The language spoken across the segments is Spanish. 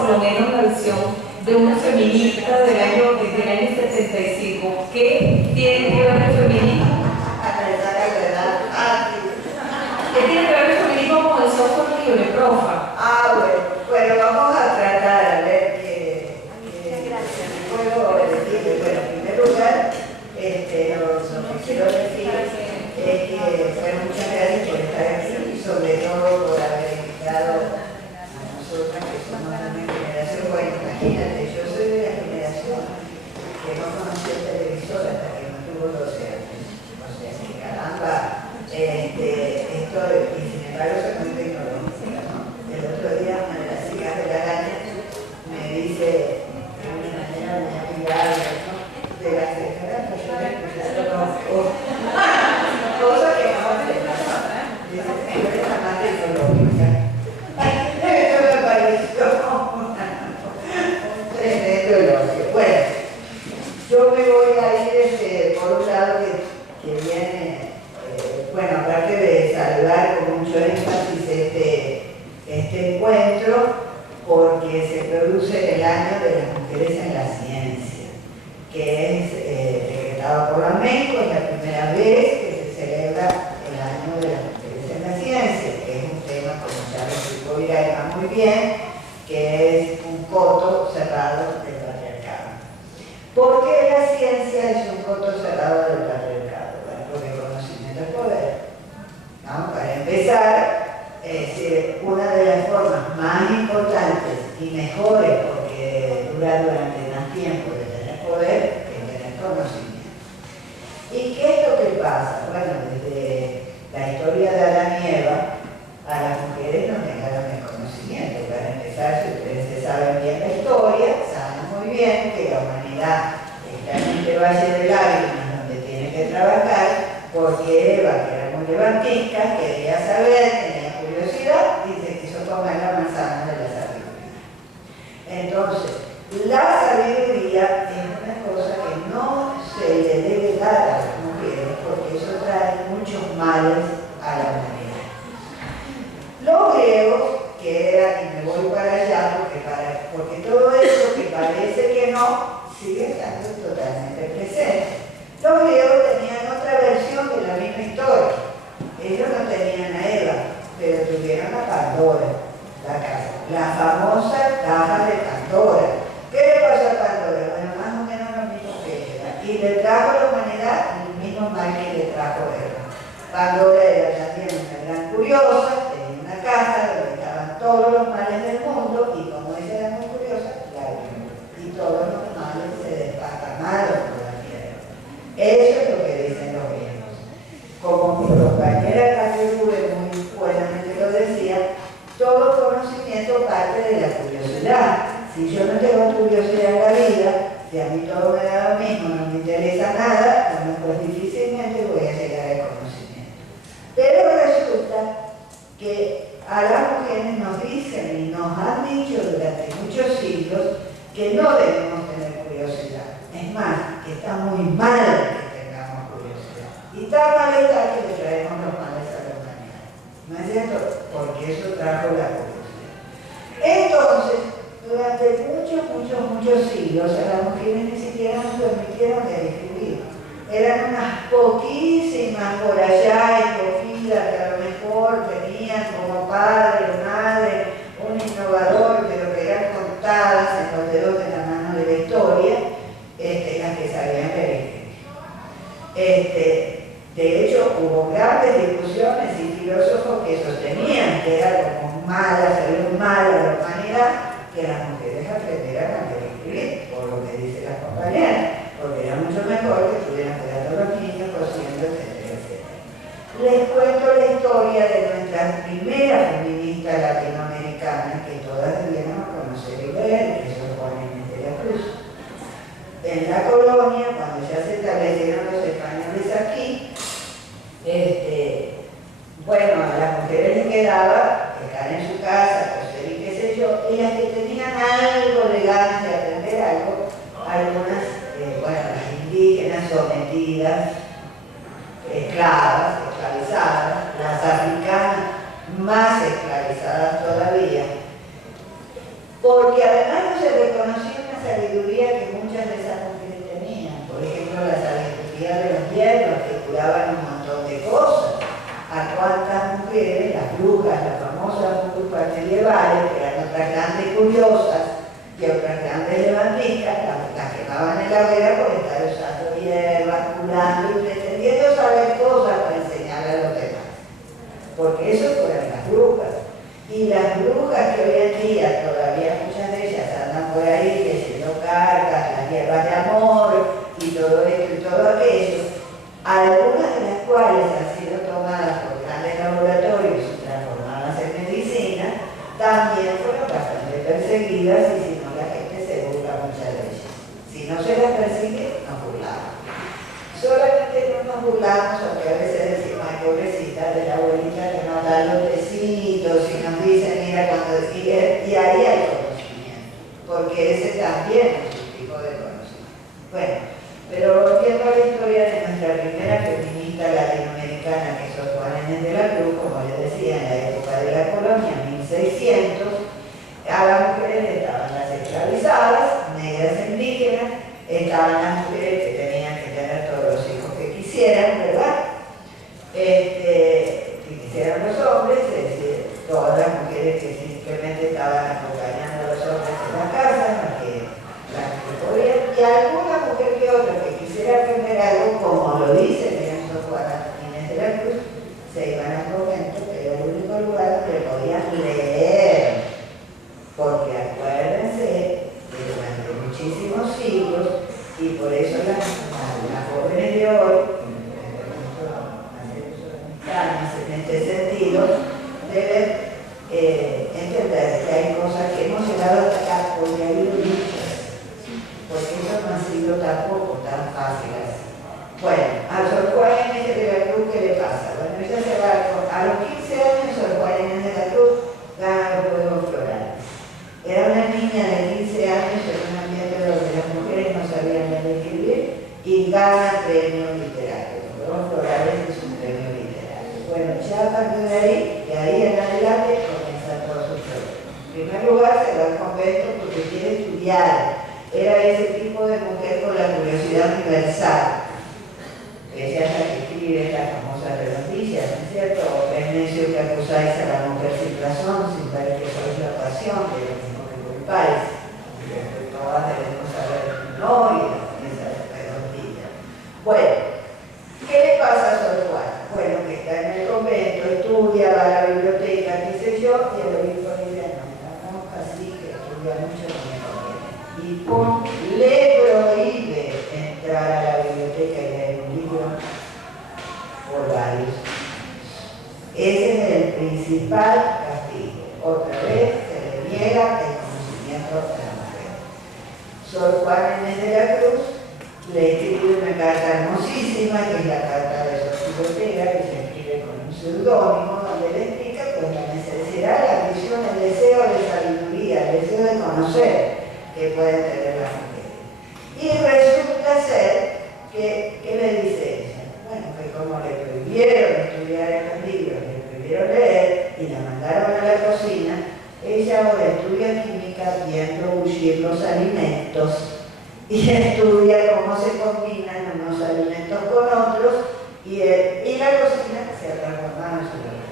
por lo menos la visión de una feminista del año 75. ¿Qué tiene que ver el feminismo? ¿Qué tiene que ver el feminismo con el software libre, profa? Bueno, vamos a tratar a ver qué puedo decir. Bueno, en primer lugar, lo que quiero decir es que muchas gracias por estar aquí y sobre todo por haber invitado a nosotras que somos de una generación. Bueno, imagínate, yo soy de la generación que no conocía el televisor hasta que no tuvo 12 años. O sea, que caramba, esto, y sin embargo, eso es muy tecnológico, ¿no? El otro día, una de las hijas de la araña me dice, de una manera muy amigable, ¿no? De la secretaria, yo le conozco. Cosa que no hace nada. Dice, pero es la más tecnológica. Eso me pareció un tremendo elogio. Bueno, yo me voy a ir por un lado que viene, bueno, aparte de saludar con mucho énfasis este encuentro, porque se produce en el año de las mujeres en la ciencia, que es decretado por la MENCO, es la primera vez que se celebra el año de las mujeres en la ciencia, que es un tema, como ya lo explicó Iraima muy bien, que es un coto cerrado del patriarcado. ¿Por qué la ciencia es un coto cerrado del patriarcado? Bueno, porque el conocimiento es poder, ¿no? Para empezar, una de las formas más importantes y mejores, porque dura durante más tiempo de tener poder, que tener conocimiento. ¿Y qué es lo que pasa? Bueno, desde la historia de Adán y Eva, a las mujeres nos negaron el conocimiento. Para empezar, si ustedes se saben bien la historia, saben muy bien que la humanidad está en este valle de lágrimas donde tiene que trabajar, porque Eva, que era muy levantista, quería saber, tenía curiosidad y se quiso comer la manzana de la sabiduría. Entonces, la sabiduría es una cosa que no se le debe dar a las mujeres porque eso trae muchos males a la humanidad. Los griegos, que eran, y me voy para allá porque todo eso que parece que no, sigue estando totalmente presente. Los griegos tenían otra versión de la misma historia. Ellos no tenían a Eva, pero tuvieron a Pandora, la famosa caja de Pandora. ¿Qué le pasó a Pandora? Bueno, más o menos lo mismo que Eva. Y le trajo a la humanidad el mismo mal que le trajo a Eva. Pandora era también una gran curiosa, tenía una caja donde estaban todos los males del mundo y como ella era muy curiosa, la abrió. Y todos los males se desparramaron por la tierra. Eso es lo que dicen los griegos. Como mi compañera Carmen Rubén muy buenamente lo decía, todo conocimiento parte de la curiosidad. Si yo no tengo curiosidad en la vida, si a mí todo me da lo mismo, no me interesa nada, bueno, pues difícilmente voy a llegar al conocimiento. Pero resulta que a las mujeres nos dicen y nos han dicho durante muchos siglos que no debemos tener curiosidad. Es más, que está muy mal que tengamos curiosidad. Y tan mal está que le traemos los males a la humanidad. ¿No es cierto? Porque eso trajo la curiosidad. Entonces, durante muchos siglos, a las mujeres ni siquiera nos permitieron escribir. Eran unas poquísimas por allá escogidas que a lo mejor tenían como padre o madre un innovador, pero que eran contadas en los dedos de la mano de la historia, las que sabían leer y escribir. De hecho, hubo grandes discusiones y filósofos que sostenían que era como mala, salud mala a la humanidad, que las mujeres aprendieran a leer y escribir, por lo que dicen las compañeras, porque era mucho mejor que estuvieran cuidando a los niños, cosiendo, etcétera, etcétera. Les cuento la historia de nuestra primera feminista latinoamericana, que todas debieron conocer y leer, que son Juana Inés de la Cruz. En la colonia, cuando ya se establecieron los españoles aquí, bueno, a las mujeres les quedaba estar en su casa, coser y qué sé yo, y las que tenían algo de ganas de aprender algo, algunas, bueno, las indígenas sometidas, esclavas, esclavizadas, las africanas más esclavizadas todavía, porque además no se reconocía una sabiduría que muchas de esas mujeres tenían. Por ejemplo, la sabiduría de los hierbas que curaban un montón de cosas. A cuántas mujeres, las brujas, las famosas brujas medievales, que eran otras grandes curiosas y otras grandes levantistas, las quemaban en la hoguera por estar usando hierbas, curando y pretendiendo saber cosas para enseñar a los demás. Porque eso fueron las brujas. Y las brujas que hoy en día, todavía muchas de ellas andan por ahí leyendo cartas, las hierbas de amor y todo esto y todo aquello, algunas de las cuales han sido tomadas por grandes laboratorios y transformadas en medicina, también fueron bastante perseguidas y si no la gente se burla muchas de ellas. Si no se las persigue, nos burlamos. Solamente no nos burlamos, aunque a veces decimos, ay, pobrecita de la abuelita que nos da los besitos y nos dice, mira, cuando decide, y ahí hay conocimiento, porque ese también es un tipo de conocimiento. Bueno, pero volviendo a la historia de nuestra primera feminista latinoamericana, que es Sor Juana Inés de la Cruz, como les decía, en la época de la colonia, 1600, a las mujeres estaban las esclavizadas, negras e indígenas, estaban las mujeres que tenían que tener todos los hijos que quisieran, ¿verdad? Que quisieran los hombres, es decir, todas las mujeres que simplemente estaban acompañando a los hombres en la casa, las que podían, y alguna mujer que otra que quisiera aprender algo, como lo dice Sor Juana Inés de la Cruz, se iban al convento, que era el único lugar donde podían leer, porque acuérdense que durante muchísimos siglos, y por eso las jóvenes de hoy, en este sentido, deben entender que hay cosas que hemos llegado hasta acá porque ha habido luchas, porque eso no ha sido tampoco tan fácil así. Bueno, a Sor Juana Inés de la Cruz, ¿qué le pasa? Bueno, ella se va a los 15 años, Sor Juana Inés de la Cruz gana los Juegos Florales. Era una niña de 15 años en un ambiente donde las mujeres no sabían leer ni escribir y gana premio literario. Los Juegos Florales es un premio literario. Bueno, ya a partir de ahí, de ahí en adelante, comienza todo su problema. En primer lugar, se va al convento porque quiere estudiar. Era ese tipo de mujer con la curiosidad universal. Ella es la que escribe las famosas redondillas, ¿no es cierto? Es necio que acusáis a la mujer sin razón, sin saber que sois la pasión, que es lo mismo que culpáis. Todas debemos saber no y esas redondillas. Bueno, ¿qué le pasa a Sor Juana? Bueno, que está en el convento, estudia, va a la biblioteca, qué sé yo, y el obispo dice, no, así que estudia mucho, no me conviene. Y le prohíbe entrar a la biblioteca y leer un libro por varios años. Ese es el principal castigo. Otra vez se le niega el conocimiento a la mujer. Sor Juana Inés de la Cruz le escribe una carta hermosísima, que es la carta de Sor Filotega, que se escribe con un seudónimo, donde le explica pues, la necesidad, la ambición, el deseo de sabiduría, el deseo de conocer que pueden tener las mujeres. Y resulta ser que, ¿qué le dice ella? Bueno, que como le prohibieron estudiar en los libros, le prohibieron leer y la mandaron a la cocina, ella ahora estudia química viendo bullir los alimentos y estudia cómo se combinan unos alimentos con otros y la cocina se ha transformado en su vida.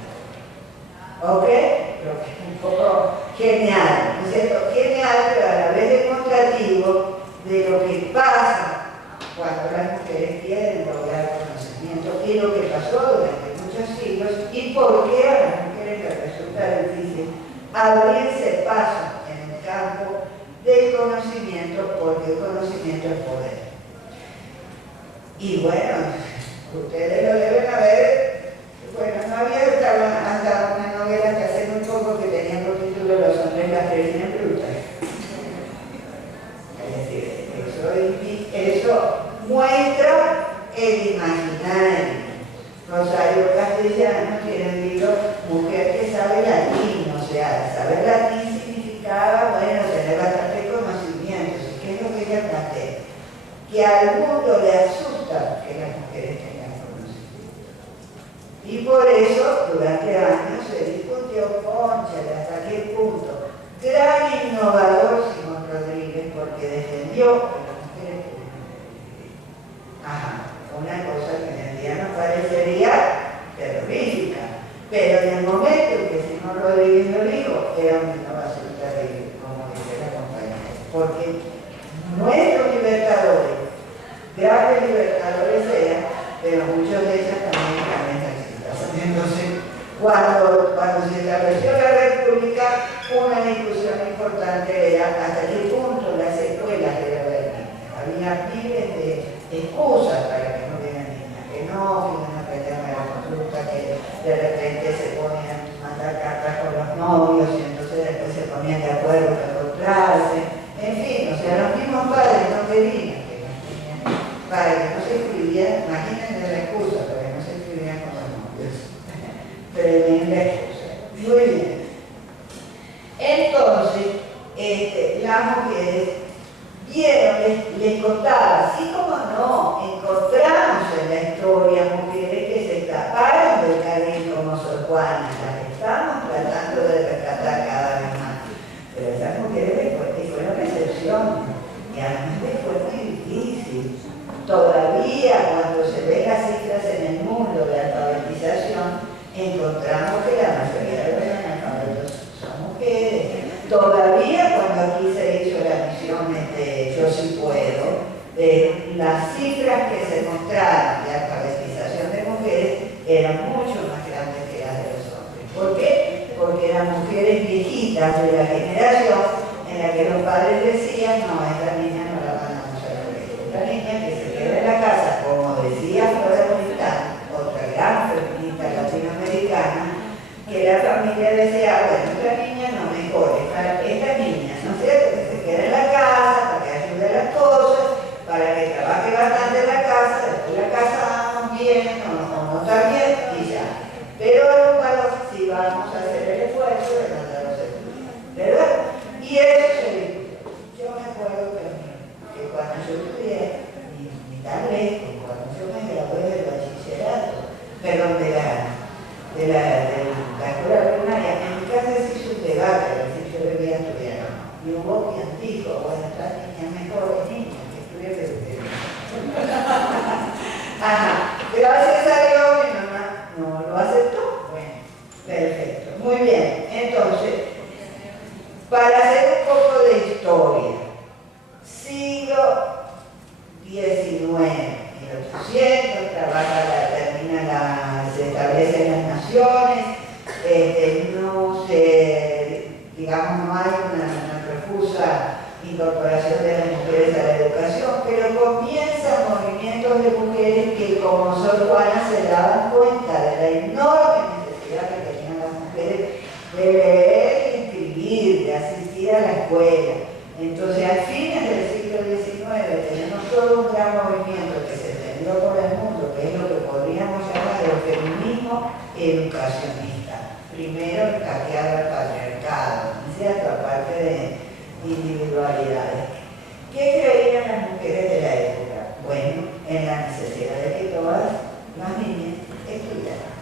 ¿Ok? Creo que es un poco genial, ¿no es cierto? Genial, pero a la vez demostrativo de lo que pasa cuando las mujeres quieren lograr conocimiento y lo que pasó durante muchos siglos y por qué a las mujeres les resulta difícil abrirse paso en el campo del conocimiento, porque el conocimiento es poder. Y bueno, ustedes lo deben haber, bueno, no había hasta una novela que hace muy poco que tenía por título Los hombres las creen brutas. Es decir, eso muestra el imaginario. Rosario Castellano tiene el libro Mujer que sabe latín, o sea, saber latín significaba, bueno, tener bastante conocimientos. ¿Y qué es lo que ella plantea? Que al mundo le asusta que las mujeres tengan conocimiento. Y por eso, durante años se discutió, cónchale, hasta qué punto gran innovador Simón Rodríguez porque defendió a las mujeres una cosa que en el día nos parecería terrorífica, pero en el momento que Simón Rodríguez lo dijo, era una innovación terrible, como dice la compañera, porque nuestros libertadores, grandes libertadores eran, pero muchos de ellos también eran taxistas. Entonces, cuando se estableció la República, una discusión importante era hasta qué punto las escuelas deben haber niñas. Había miles de excusas para que no hubieran niñas, que no aprender la conducta, que de repente se ponían a mandar cartas con los novios y entonces después se ponían de acuerdo para encontrarse. En fin, o sea, los mismos padres no querían que las niñas, para que no se escribieran, imagínense la excusa, para que no se escribieran con los novios. Tremenda excusa. Muy bien. Entonces, las mujeres vieron, les contaba, así como no, encontramos en la historia mujeres que se escaparon del carril como Sor Juana, las que estamos tratando de rescatar cada vez más. Pero esas mujeres fueron excepciones, y además les fue muy difícil. Todavía cuando se ven las cifras en el mundo de alfabetización, encontramos que la mayoría de los analfabetos son mujeres. Todavía cuando aquí se hizo la misión de Yo Sí Puedo, las cifras que se mostraron de alfabetización de mujeres eran mucho más grandes que las de los hombres. ¿Por qué? Porque eran mujeres viejitas de la generación en la que los padres decían, no, esta niña no la mandamos al colegio. Esta niña que se queda en la casa, como decía Flora Tristán, otra gran feminista latinoamericana, que la familia decía, bueno, esta niña no mejore, para esta niña, ¿no es cierto?, que se quede en la casa, para que ayude a las cosas, para que trabaje bastante en la casa, después la casamos bien o no está bien y ya. Pero a los varones sí vamos a hacer el esfuerzo de mandar los estudios, ¿verdad? Y eso se discutió. Yo me acuerdo que cuando yo estudié, ni tan lejos, cuando yo me gradué del bachillerato, perdón, de la escuela primaria, en mi casa se hizo un debate a ver si yo debía estudiar o no. Y hubo quien dijo, bueno, esta niña es mejor niña que estudie veterinaria. Ajá, gracias a Dios mi mamá no lo aceptó. Bueno, perfecto, muy bien. Entonces, para hacer un poco de historia, siglo XIX, 1800, se establecen las naciones, no hay una profusa incorporación de las mujeres a la educación, pero comienzan movimientos de mujeres que como Sor Juana se daban cuenta de la enorme necesidad que tenían las mujeres de leer y escribir, de asistir a la escuela. Entonces, a fines del siglo XIX tenemos todo un gran movimiento que se extendió por el mundo, que es lo que podríamos llamar el feminismo educacionista. Primero, hackeado al patriarcado, ¿no es cierto?, aparte de individualidades. ¿Qué creían las mujeres de la época? Bueno, en la necesidad de que todas las niñas estudiaran.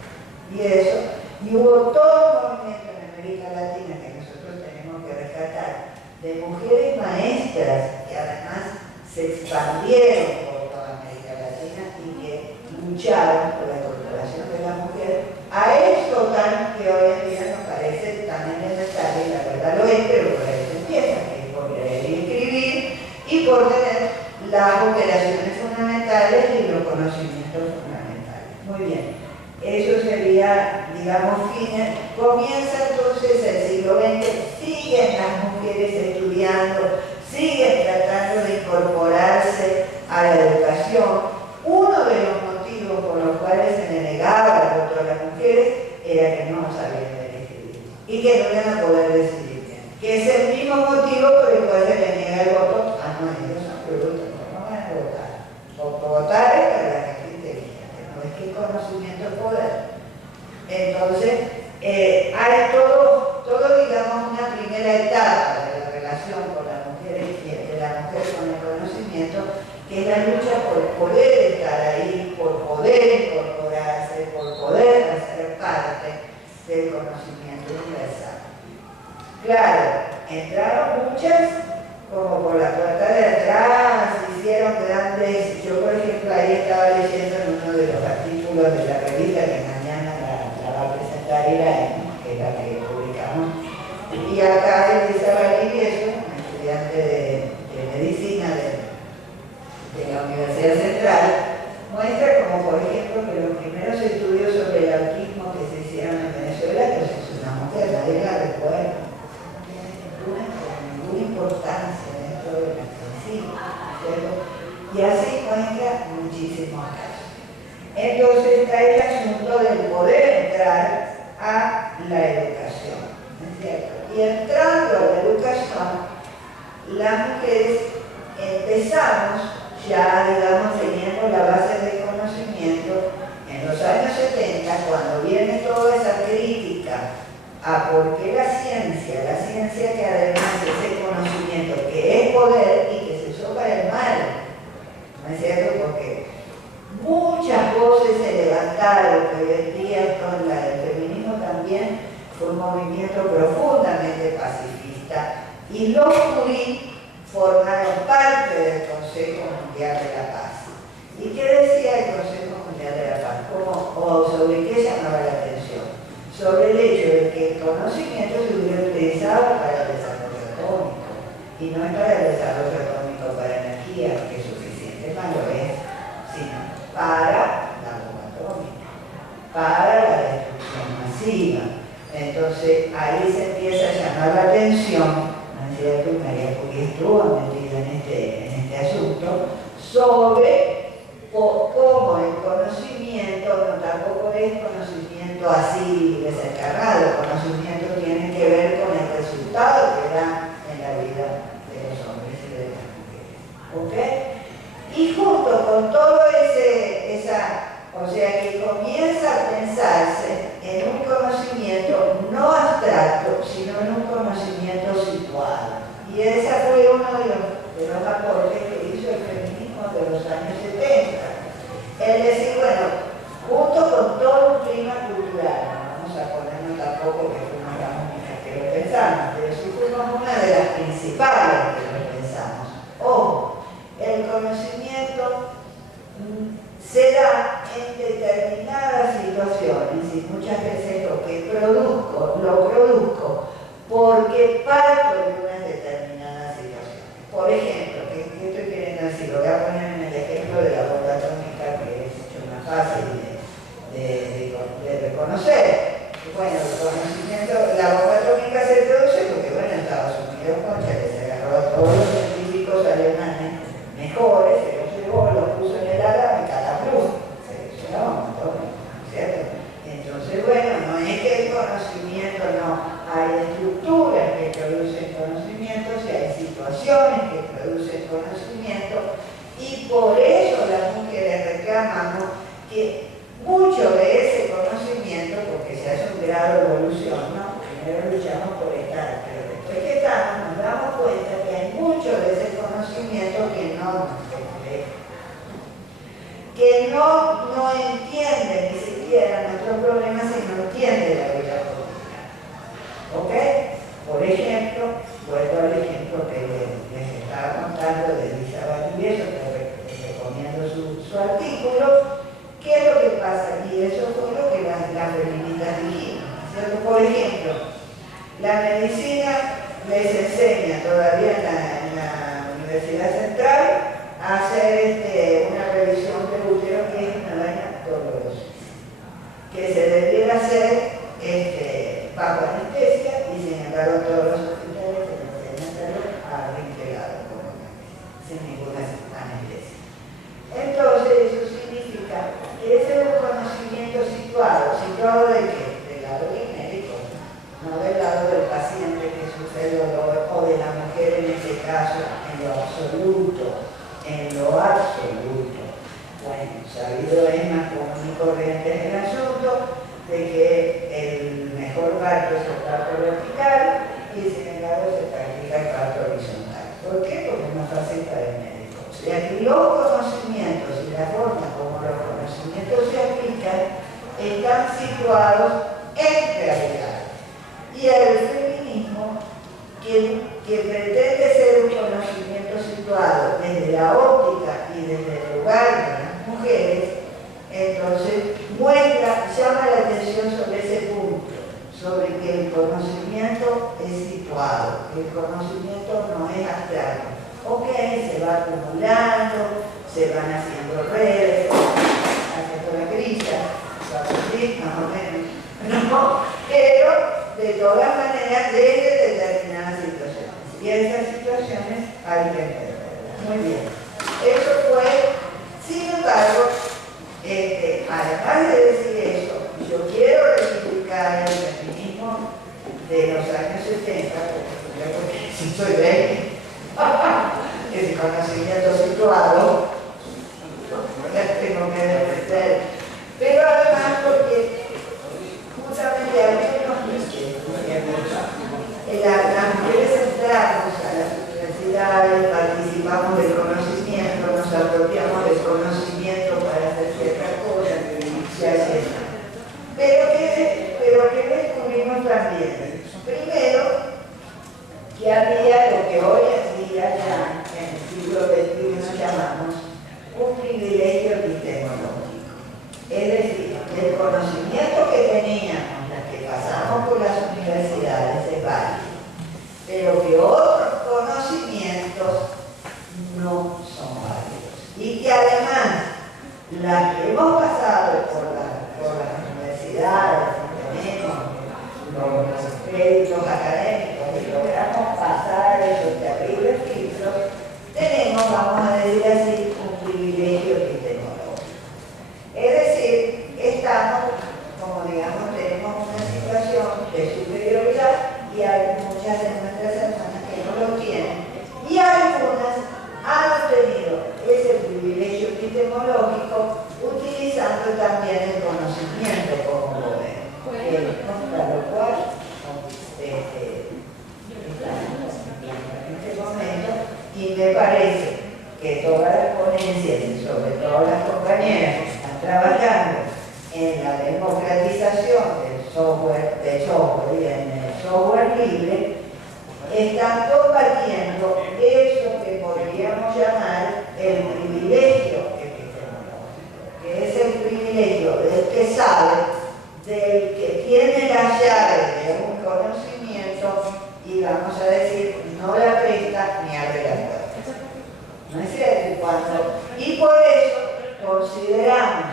Y hubo todo un movimiento en América Latina que nosotros tenemos que rescatar, de mujeres maestras que además se expandieron por toda América Latina y que lucharon por la incorporación de la mujer a esto tan que hoy en día nos parece tan elemental, y la verdad lo es, pero por ahí se empieza, que es por leer y escribir y por tener las operaciones fundamentales y los conocimientos fundamentales. Muy bien, eso sería, digamos, fines. Comienza entonces el siglo XX, siguen las mujeres estudiando, siguen tratando de incorporarse a la educación. Uno de los motivos por los cuales se le negaba el voto a las mujeres era que no sabían leer y escribir y que no iban a poder decidir bien, que es el mismo motivo por el cual se le niega el voto a no, ellos son productos, no van a votar. Votar es para la gente inteligente, no es que el conocimiento es poder. Entonces, hay todo, digamos, una primera etapa de la relación con la mujer y de la mujer con el conocimiento, que es la lucha por poder estar ahí, por poder incorporarse, por poder hacer parte del conocimiento universal. Claro, entraron muchas como por la puerta de atrás, hicieron grandes, yo por ejemplo ahí estaba leyendo en uno de los artículos de la revista que mañana la va a presentar Iraem, que es la que publicamos, y acá Elisa Valdivieso, una estudiante de medicina de la Universidad Central, muestra como por ejemplo que los primeros estudios sobre el autismo que se hicieron en Venezuela, que es una mujer, nadie la recuerda, no tiene ninguna importancia dentro de la medicina, ¿cierto? Y así muestra muchísimos casos. Entonces está el asunto del poder entrar a la educación, ¿no es cierto? Y entrando a la educación, las mujeres empezamos ya, digamos, teniendo la base de conocimiento en los años 70, cuando viene toda esa crítica a por qué la ciencia que además de ese conocimiento que es poder y que se usó para el mal, ¿no es cierto? Porque muchas voces se levantaron, que hoy en día con el feminismo también fue un movimiento profundamente pacifista, y los Curie formaron parte del Consejo Mundial de la Paz. ¿Y qué decía el Consejo Mundial de la Paz? ¿O sobre qué llamaba la atención? Sobre el hecho de que el conocimiento se hubiera utilizado para el desarrollo atómico, y no es para el desarrollo atómico para energía, que suficiente más lo es, sino para la bomba atómica, para la destrucción masiva. Entonces ahí se empieza a llamar la atención, ¿no es cierto? María Curie estuvo metida en este asunto, sobre cómo el conocimiento, no tampoco es conocimiento así desencarnado, el conocimiento tiene que ver con el resultado que da en la vida de los hombres y de las mujeres. ¿Ok? Y junto con todo o sea que comienza a pensarse en un conocimiento no abstracto, sino en un conocimiento situado. Y ese fue uno de los aportes que hizo el feminismo de los años 70. Es decir, bueno, junto con todo un clima cultural, no vamos a ponernos tampoco que fuimos las únicas que lo pensamos, pero sí fuimos una de las principales que lo pensamos. Ojo, el conocimiento se da en determinadas situaciones y muchas veces lo produzco porque parto de unas determinadas situaciones. Por ejemplo, ¿qué estoy queriendo decir? Lo voy a poner en el ejemplo de la bomba atómica, que es mucho más fácil de reconocer. Bueno, el conocimiento, la bomba atómica se produce porque, bueno, Estados Unidos, concha, que se agarró a todos los científicos alemanes mejores, se los llevó, los puso en el árabe y cada cruz. Se hizo la bomba atómica, ¿cierto? Entonces, bueno, no es que el conocimiento no, hay estructuras que producen conocimiento, o sea, hay situaciones que producen conocimiento, y por eso las mujeres reclamamos que mucho de ese conocimiento, porque se hace un grado de evolución, ¿no? Primero luchamos por estar, pero después que estamos nos damos cuenta que hay mucho de ese conocimiento que no nos refleja, que no entiende ni siquiera nuestros problemas y no entiende la vida cotidiana. ¿Ok? Por ejemplo, vuelvo al ejemplo que les estaba contando de Elisa Valdivieso, que recomiendo su artículo. ¿Qué es lo que pasa? Y eso fue lo que las feministas dijimos, ¿cierto? Por ejemplo, la medicina les enseña todavía en la Universidad Central a hacer una revisión de útero, que es una vaina dolorosa, que se debiera hacer bajo anestesia, y sin embargo todos los hospitales se enseñan a hacerlo reintegrado como sin ninguna anestesia. Entonces eso significa que ese es un conocimiento situado de qué? Del lado del médico, no del lado del paciente que sufre dolor, o de la mujer en este caso, en lo absoluto. Bueno, sabido es más común y corriente en el asunto de que el mejor parto es el parto vertical, y sin embargo se practica el parto horizontal. ¿Por qué? Porque es más fácil para el médico. O sea que los conocimientos y la forma como los conocimientos se aplican están situados en realidad. Y el feminismo, que conocimiento no es abstracto. Ok, se va acumulando, se van haciendo redes, haciendo la grilla, así, más o menos. No, pero de todas maneras desde determinadas situaciones. Y esas situaciones hay que entenderlas. Muy bien. Eso fue, sin embargo, además de decir eso, yo quiero reivindicar el feminismo de los años 70, porque si soy de el conocimiento situado, tengo que defender, pero además porque justamente a mí nos dice las mujeres entramos a las universidades, participamos del conocimiento, nos apropiamos del conocimiento para hacer ciertas cosas, se hace. Pero que descubrimos también, primero, que había lo que hoy en día ya en el siglo XXI llamamos un privilegio epistemológico. Es decir, el conocimiento que teníamos, las que pasamos por las universidades, es válido, pero que otros conocimientos no son válidos. Y que además, las que hemos pasado por las universidades, tenemos los créditos académicos y logramos pasar esos terribles filtros, tenemos, vamos a decir así, un privilegio epistemológico. Es decir, estamos, como digamos, tenemos una situación de superioridad y hay muchas de nuestras hermanas que no lo tienen y algunas han obtenido ese privilegio epistemológico utilizando también el conocimiento como poder, contra lo cual estamos en este momento, y me parece que todas las ponencias y sobre todo las compañeras que están trabajando en la democratización del software y en el software libre están combatiendo eso que podríamos llamar el privilegio epistemológico, que es el privilegio del que sabe, del que tiene la llave de un conocimiento y vamos a decir, no la presta ni abre la puerta. ¿No es cierto? Y por eso consideramos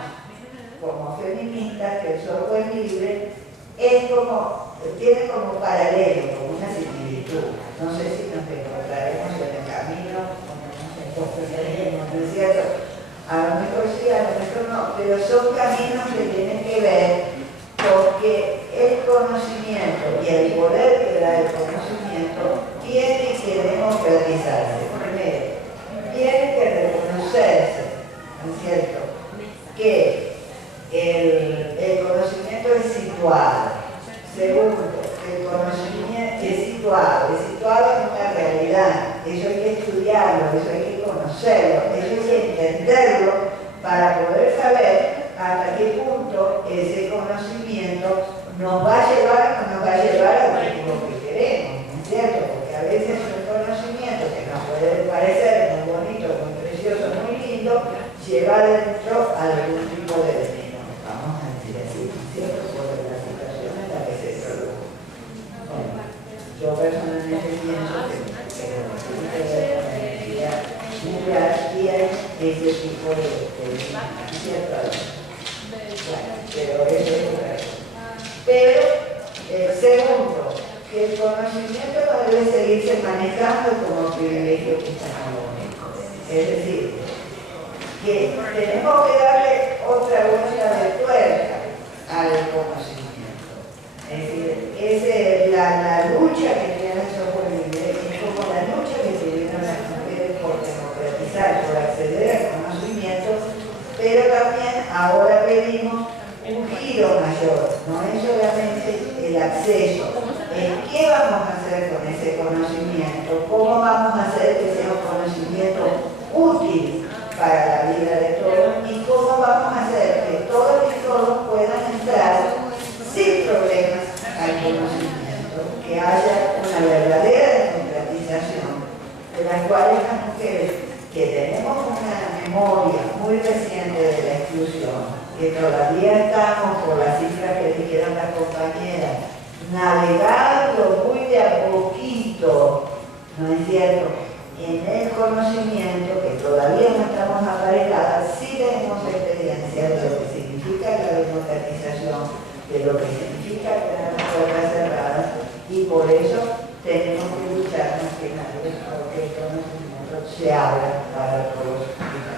como feministas que el software libre es tiene como paralelo, como una similitud. No sé si nos encontraremos en el camino, o no nos encontraremos, ¿no es cierto? A lo mejor sí, a lo mejor no, pero son caminos que tienen que ver porque el conocimiento y el poder que da el conocimiento tiene que democratizarse. Primero, tiene que reconocerse, ¿no es cierto?, que el conocimiento es situado. Segundo, el conocimiento es situado en una realidad. Eso hay que estudiarlo, eso hay que conocerlo, eso hay que entenderlo para poder saber hasta qué punto ese conocimiento nos va a llevar o no nos va a llevar al objetivo que queremos, ¿no es cierto? Porque a veces un conocimiento que nos puede parecer muy bonito, muy precioso, muy lindo, lleva dentro algún tipo de veneno, vamos a decir así, ¿no es cierto? Por la situación en la que se produjo. Bueno, yo personalmente pienso que tiene que ver con la energía nuclear y hay ese tipo de cierto. Bueno, pero eso es otra cosa. Pero, segundo, que el conocimiento no debe seguirse manejando como privilegio epistemológico. Es decir, que tenemos que darle otra vuelta de tuerca al conocimiento. Es decir, la lucha que tiene el software libre es como la lucha que tuvieron las mujeres por democratizar, por acceder al conocimiento, pero también ahora pedimos un giro mayor, no es solamente el acceso, es qué vamos a hacer con ese conocimiento, cómo vamos a hacer que sea un conocimiento útil para la vida de todos y cómo vamos a hacer que todos y todos puedan entrar sin problemas al conocimiento, que haya una verdadera democratización de las cuales las mujeres que tenemos una memoria muy reciente de la exclusión, que todavía estamos, por las cifras que dijeron las compañeras, navegando muy de a poquito en el conocimiento, que todavía no estamos aparejadas, sí tenemos experiencia de lo que significa la democratización, de lo que significa tener las puertas cerradas, y por eso tenemos que luchar más que nadie porque el conocimiento se abra para todos.